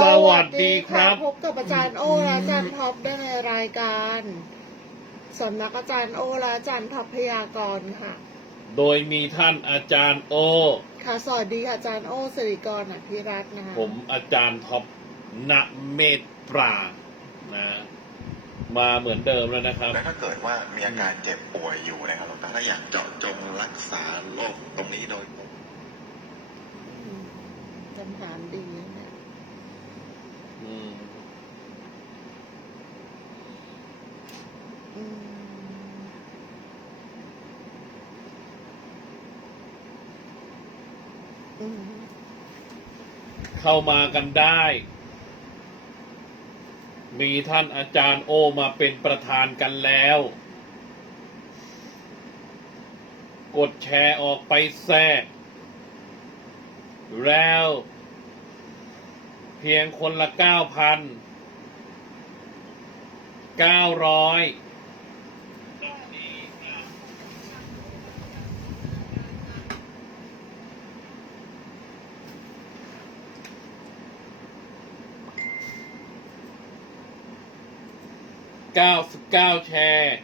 สวัสดีครับ พบกับอาจารย์โอและอาจารย์ท็อปได้ในรายการสำนักอาจารย์โอและอาจารย์ท็อปพยากรณ์ค่ะ โดยมีท่านอาจารย์โอ ค่ะสวัสดีค่ะอาจารย์โอสิริกรอภิรัตน์นะคะผมอาจารย์ท็อปณเมตปรานะ มาเหมือนเดิมแล้วนะครับ แล้วถ้าเกิดว่ามีอาการเจ็บป่วยอยู่นะครับหลวงตาถ้าอยากเจาะจงรักษาโรคตรงนี้โดยตรงอืมคำถามดีนะเนี่เข้ามากันได้ มีท่านอาจารย์โอมาเป็นประธานกันแล้ว กดแชร์ออกไปแทรกแล้ว เพียงคนละเก้าพันเก้าร้อยเก้าสิบเก้าแชร์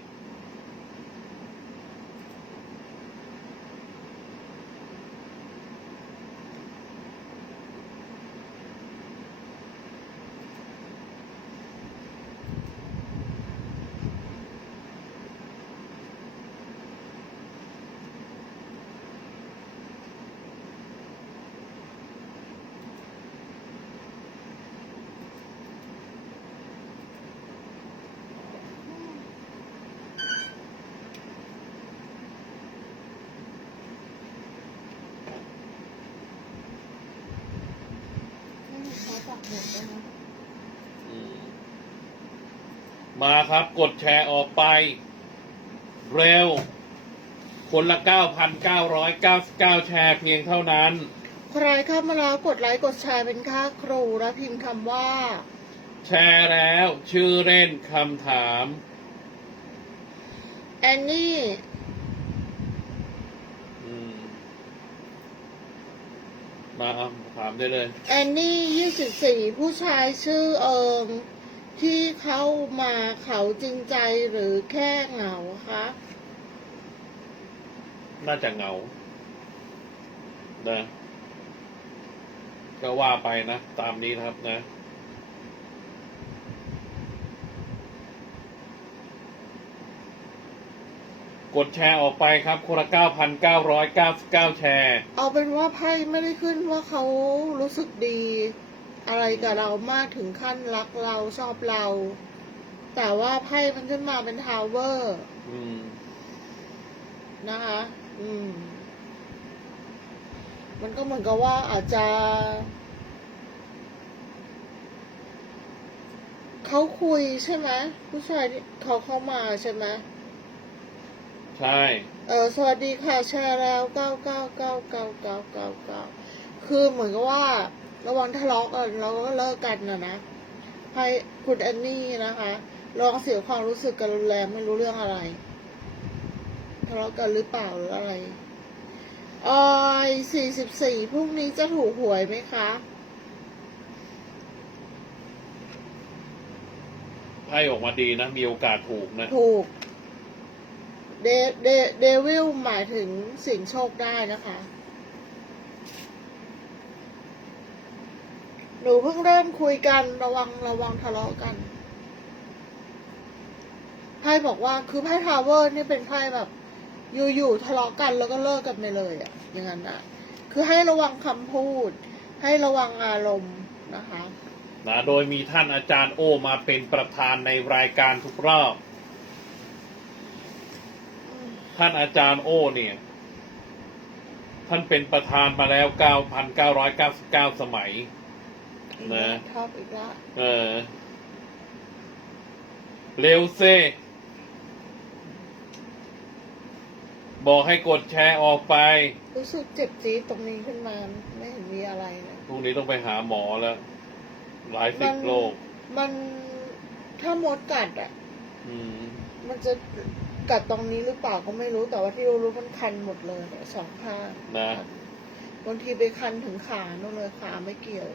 มุดด้วยนะอืมมาครับกดแชร์ออกไป เร็ว คนละ 9,999 แชร์เพียงเท่านั้น ใครเข้ามาแล้วกดไลค์กดแชร์เป็นค่าครูแล้วพิมพ์คำว่า แชร์แล้วชื่อเล่นคำถาม แอนนี่ อืม มาเอาถามได้เลย แอนนี่ยี่สิบสี่ผู้ชายชื่อเอิงที่เข้ามาเขาจริงใจหรือแค่เหงาคะน่าจะเหงานะก็ว่าไปนะ ตามนี้นะครับนะ กดแชร์ออกไปครับคนละ9,999 แชร์ เอาเป็นว่าไพ่ไม่ได้ขึ้นว่าเขารู้สึกดี อะไรกับเรามากถึงขั้นรักเราชอบเรา แต่ว่าไพ่มันขึ้นมาเป็นทาวเวอร์อืม นะคะ อืม มันก็เหมือนกับว่าอาจจะ เขาคุยใช่ไหมผู้ชายที่เขาเข้ามาใช่ไหม ใช่ เออสวัสดีค่ะแชร์แล้วเก้าเก้าเก้าเก้าเก้าเก้าเก้าคือเหมือนกับว่า ระวังทะเลาะกันแล้วก็เลิกกันนะนะให้คุณแอนนี่นะคะลองเสียความรู้สึกกันรุนแรงไม่รู้เรื่องอะไรทะเลาะกันหรือเปล่าหรืออะไรออยสี่สิบสี่พรุ่งนี้จะถูกหวยไหมคะไพ่ออกมาดีนะ มีโอกาสถูกนะ ถูก เดเดเดวิลหมายถึงสิ่งโชคได้นะคะ หนูเพิ่งเริ่มคุยกันระวังระวังทะเลาะกัน ไพ่บอกว่าคือไพ่ทาวเวอร์นี่เป็นไพ่แบบ อยู่ๆทะเลาะกันแล้วก็เลิกกันไปเลยอะอย่างนั้นอะคือให้ระวังคำพูด ให้ระวังอารมณ์นะคะนะโดยมีท่านอาจารย์โอมาเป็นประธานในรายการทุกรอบ ท่านอาจารย์โอเนี่ย ท่านเป็นประธานมาแล้ว 9,999 สมัย นะชอบอีกละเออเร็วเซ่บอกให้กดแชร์ออกไป รู้สึกเจ็บจี๊ดตรงนี้ขึ้นมา ไม่เห็นมีอะไรเลยพรุ่งนี้ต้องไปหาหมอแล้ว หลายสิมับโรคมันถ้ามดกัดอะอืมมันจะ กัดตรงนี้หรือเปล่าก็ไม่รู้แต่ว่าที่รู้ๆมันคันหมดเลยเนี่ยสองข้างนะบางทีไปคันถึงขาโน่นเลยขาไม่เกี่ยว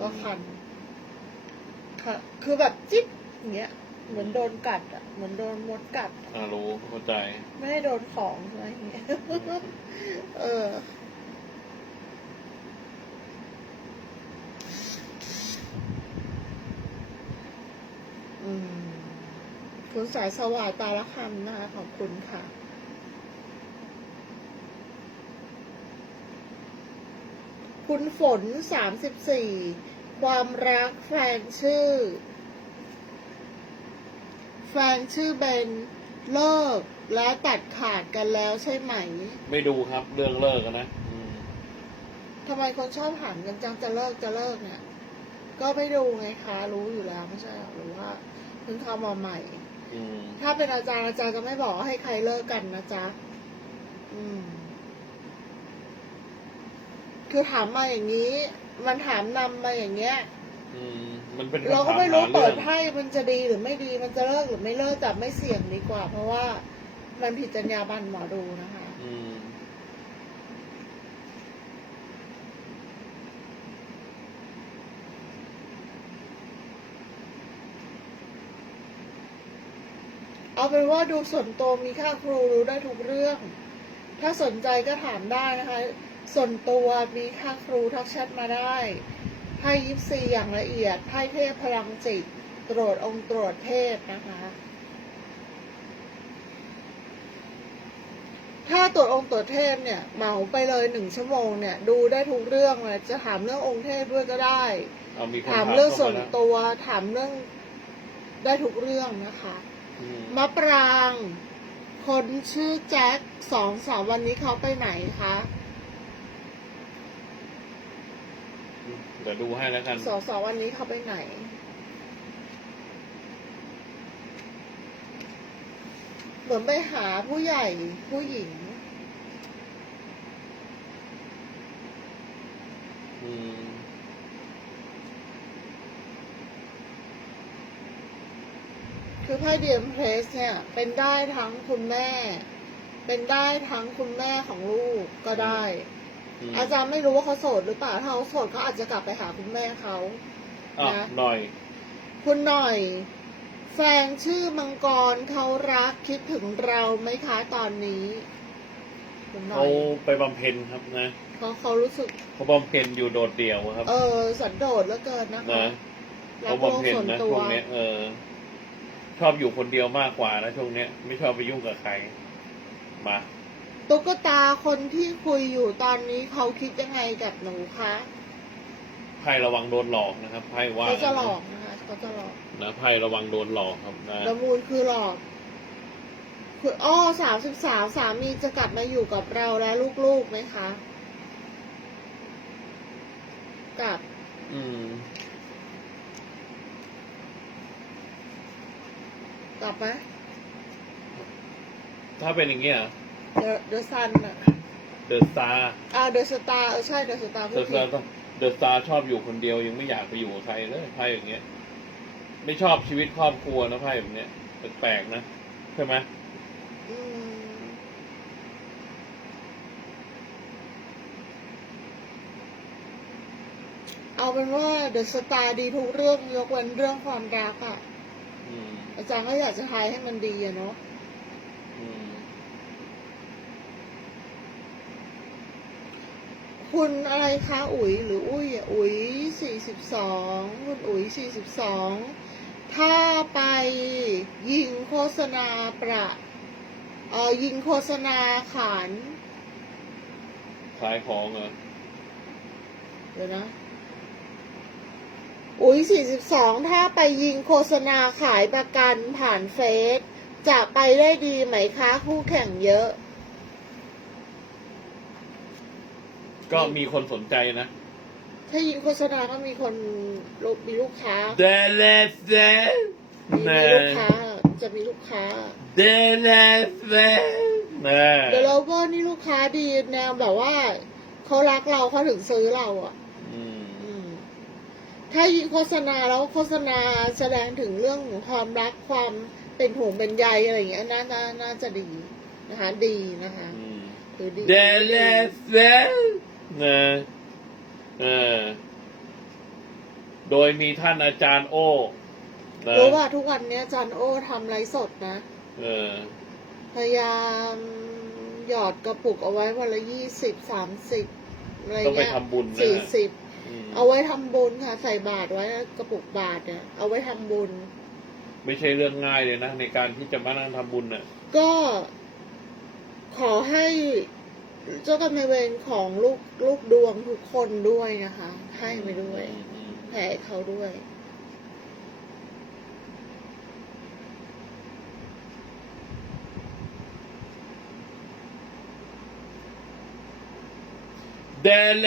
ก็คันอค่ะคือแบบจิ๊บอย่างเงี้ย เหมือนโดนกัดอะเหมือนโดนมดกัดอะอ่ารู้เข้าใจ ไม่ได้โดนของใช่ไหมอย่างเงี้ยเอออืม คุณสายสวายตาละคำนะคะขอบคุณค่ะ คุณฝนสามสิบสี่ความรักแฟนชื่อ แฟนชื่อเบนเลิกและตัดขาดกันแล้วใช่ไหม ไม่ดูครับเรื่องเลิกอะนะอืมทำไมคนชอบถามกันจังจะเลิกจะเลิกเนี่ย ก็ไม่ดูไงคะ รู้อยู่แล้วไม่ใช่เหรอหรือว่าเพิ่งเข้ามาใหม่ อืมถ้าเป็นอาจารย์อาจารย์จะไม่บอกว่าให้ใครเลิกกันนะจ๊ะ อืม คือถามมาอย่างนี้ มันถามนำมาอย่างเงี้ย อืมมันเป็นเราคำก็ถามไม่รู้หาเปิเรื่อดงไพ่มันจะดีหรือไม่ดีมันจะเลิกหรือไม่เลิกแต่ไม่เสี่ยงดีกว่า เพราะว่ามันผิดจรรยาบรรณหมอดูนะคะ อืม เอาเป็นว่าดูส่วนตัวมีค่าครูรู้ได้ทุกเรื่อง ถ้าสนใจก็ถามได้นะคะ ส่วนตัวมีค่าครูทักแชทมาได้ไพ่ยิปซีอย่างละเอียดไพ่เทพพลังจิต ตรวจองค์ตรวจเทพนะคะ ถ้าตรวจองค์ตรวจเทพเนี่ยเหมาไปเลยหนึ่งชั่วโมงเนี่ย ดูได้ทุกเรื่องเลยจะถามเรื่ององค์เทพด้วยก็ได้เอามีคนถามเรื่องส่วนข้ามาแล้ตัวถามเรื่องได้ทุกเรื่องนะคะอื มมะปราง คนชื่อแจ็คสองสามวันนี้เขาไปไหนคะเดี๋ยวดูให้แล้วกันสองสามวันนี้เขาไปไหน เหมือนไปหาผู้ใหญ่ผู้หญิง อืม คือไพ่เดียมเพรสเนี่ย เป็นได้ทั้งคุณแม่ เป็นได้ทั้งคุณแม่ของลูกก็ได้ มอาจารย์ไม่รู้ว่าเขาโสดหรือเปล่าถ้าเขาโสดเขาอาจจะกลับไปหาคุณแม่เขา อะนะ หน่อย คุณหน่อย แฟนชื่อมังกรเขารักคิดถึงเราไหมคะตอนนี้ คุณหน่อเขายไปบำเพ็ญครับนะเขาเขารู้สึก เขาบำเพ็ญอยู่โดดเดี่ยวครับเออสันโดษเหลือเกินนะคะนะรัเขากโลกบำเพ็ญส่วนนะตัช่ววงเนี้ยเออ ชอบอยู่คนเดียวมากกว่านะช่วงเนี้ย ไม่ชอบไปยุ่งกับใคร มา ตุ๊กตาคนที่คุยอยู่ตอนนี้เขาคิดยังไงกับหนูคะไพ่ระวังโดนหลอกนะครับไพ่ว่าเขาจะหลอกนะคะเขาจะหลอกนะไพ่ระวังโดนหลอกครับนะดมูลคือหลอกคืออ้อสามสิบสามสามีจะกลับมาอยู่กับเราและลูกๆไหมคะกลับ อืม กลับไหมถ้าเป็นอย่างเงี้ยเดอะเดอะซันอะเดอะสตาร์อ่าเดอะสตาร์เออใช่เดอะสตาร์เดพูดอะสผิตาดร์เดอะสตาร์ชอบอยู่คนเดียวยังไม่อยากไปอยู่กับใครเลยไพ่อย่างเงี้ย ไม่ชอบชีวิตครอบครัวนะไพ่แบบเนี้ยแปลกๆนะใช่ไหมอืมเอาเป็นว่าเดอะสตาร์ดีทุกเรื่องยกเว้นเรื่องความรักอะ อืมอาจารย์ก็อยากจะทายให้มันดีอะเนาะอืมคุณอะไรคะอุ๋ยหรืออุ้ยอะอุ๋ยสี่สิบสองคุณอุ๋ยสี่สิบสองถ้าไปยิงโฆษณาประเอ่อยิงโฆษณาขานขายของเหรอ เดี๋ยวนะ อุ๋ยสี่สิบสองถ้าไปยิงโฆษณาขายประกันผ่านเฟซจะไปได้ดีไหมคะคู่แข่งเยอะ ก็มีคนสนใจนะ ถ้ายิงโฆษณาก็มีคนลูกมีลูกค้าเดลเซมีมีลูกค้า จะมีลูกค้าเดลเซนะเดลเวอร์นี่ลูกค้าดีแนวแบบว่าเขารักเราเขาถึงซื้อเราอะอืมอืม ถ้ายิงโฆษณาแล้วโฆษณาแสดงถึงเรื่องของความรักความเป็นห่วงเป็นใยอะไรอย่างเงี้ยน่าน่าน่าจะดีนะคะ ดีนะคะอืมคือดีเดลเซนะเออโดยมีท่านอาจารย์โอ้นะรู้ว่าทุกวันเนี้ยอาจันโอทำไลฟ์สดนะเออพยายามหยอดกระปุกเอาไว้วันละยี่สิบสามสิบอะไรต้องไปเงี้ยทำบุญนะสี่สิบอืม เอาไว้ทำบุญค่ะ ใส่บาตรไว้กระปุกบาตรเนี่ยเอาไว้ทำบุญ ไม่ใช่เรื่องง่ายเลยนะ ในการที่จะมานั่งทำบุญน่ะ ก็ขอให้เจ้ากรรมนายเวรของลูกลูกดวงทุกคนด้วยนะคะ ให้ไปด้วยอืมแผ่เขาด้วยเดล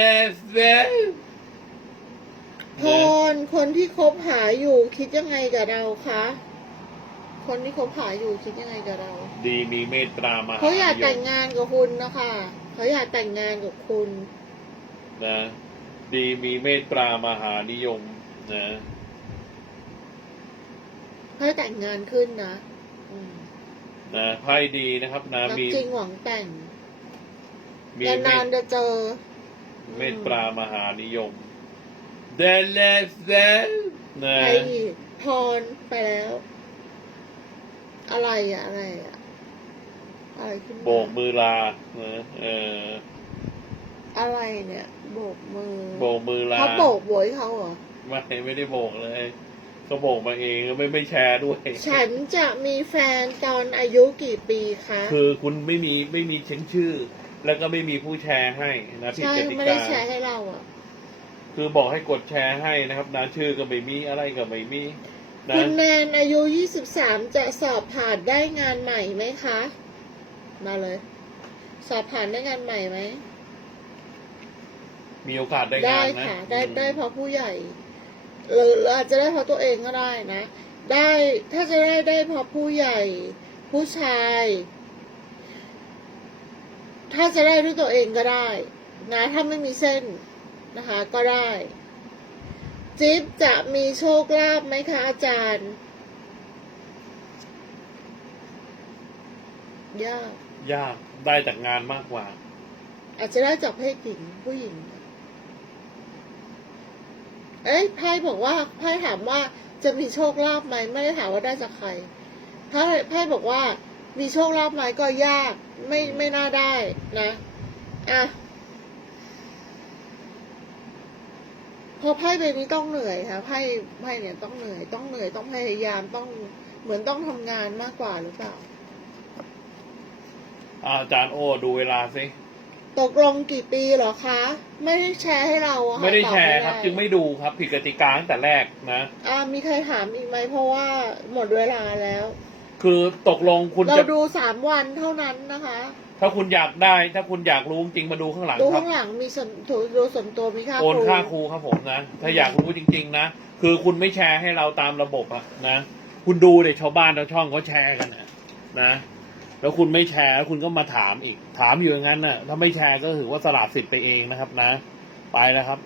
เซพร คนที่คบหาอยู่คิดยังไงกับเราคะ คนที่คบหาอยู่คิดยังไงกับเรา ดีมีเมตตามาหเขาอยากแต่งนิยงานกับคุณนะคะเขาอยากแต่งงานกับคุณมนะ ดีมีเมตตามหานิยมนะให้แต่งงานขึ้นนะอืมนะไพ่ดีนะครับนะรักมีจริงหวังแต่งมีเมนานตๆจะเจอ เมตตามหานิยม เดลเซนะใครอีกพรไปแล้ว อะไรอะอะไรอะอะไรขึ้นมาโบกมือลานะเอออะไรเนี่ย โบกมือโบกมือลาเขาโบกโบยเขาเหรอไม่ไม่ได้โบกเลยก็โบกมาเองไม่ไม่แชร์ด้วย ฉันจะมีแฟนตอนอายุกี่ปีคะคือคุณไม่มีไม่มีเช็งชื่อ แล้วก็ไม่มีผู้แชร์ให้นะผิดใช่กติไม่ได้กาแชร์ให้เราอะ คือบอกให้กดแชร์ให้นะครับนะชื่อก็ไม่มีอะไรก็ไม่มีนะคุณแนนอายุ 23 จะสอบผ่านได้งานใหม่ไหมคะ มาเลย สอบผ่านได้งานใหม่ไหม มีโอกาสได้ได้งานนะค่ะได้อืมได้เพราะผู้ใหญ่หรือหรืออาจจะได้เพราะตัวเองก็ได้นะ ได้ถ้าจะได้ได้เพราะผู้ใหญ่ ผู้ชาย ถ้าจะได้ด้วยตัวเองก็ได้ นะถ้าไม่มีเส้น นะคะก็ได้ จิ๊บจะมีโชคลาภไหมคะอาจารย์ยากยากได้จากงานมากกว่า อาจจะได้จากเพศหญิงผู้หญิง เอ้ยไพ่บอกว่าไพ่ถามว่าจะมีโชคลาภไหมไม่ได้ถามว่าได้จากใครไพ่ไพ่บอกว่า มีโชคลาภไหมก็ยาก ไม่ไม่น่าได้นะอะเพ อไพ่ใบนี้ต้องเหนื่อยค่ะไพ่ไพ่เนี่ยต้องเหนื่อย ต้องเหนื่อยต้องพยายามต้องเหมือนต้องทำงานมากกว่าหรือเปล่าอาจารย์โอ้ดูเวลาสิตกลงกี่ปีเหรอคะ ไม่ได้แชร์ให้เราอะค่ะไม่ได้ตอแชร์ครับด้จึงไม่ดูครับผิดกติกาตั้งแต่แรกนะ อ่ามีใครถามอีกไหมเพราะว่าหมดเวลาแล้ว คือตกลงคุณเราจะ ดูสามวันเท่านั้นนะคะ ถ้าคุณอยากได้ ถ้าคุณอยากรู้จริงๆมาดูข้างหลังดูครับ ข้างหลังมีส่วนดูส่วนตัวมีค่าโอนครูค่าครูครับผมนะ ถ้าอยากรู้จริง ๆ นะ คือคุณไม่แชร์ให้เราตามระบบอะนะ คุณดูเด็ชาวบ้านชาวช่องเขาแชร์กันนะนะ แล้วคุณไม่แชร์แล้วคุณก็มาถามอีก ถามอยู่อย่างนั้นน่ะ ถ้าไม่แชร์ก็ถือว่าสละสิทธิ์ไปเองนะครับนะ ไปแล้วครับ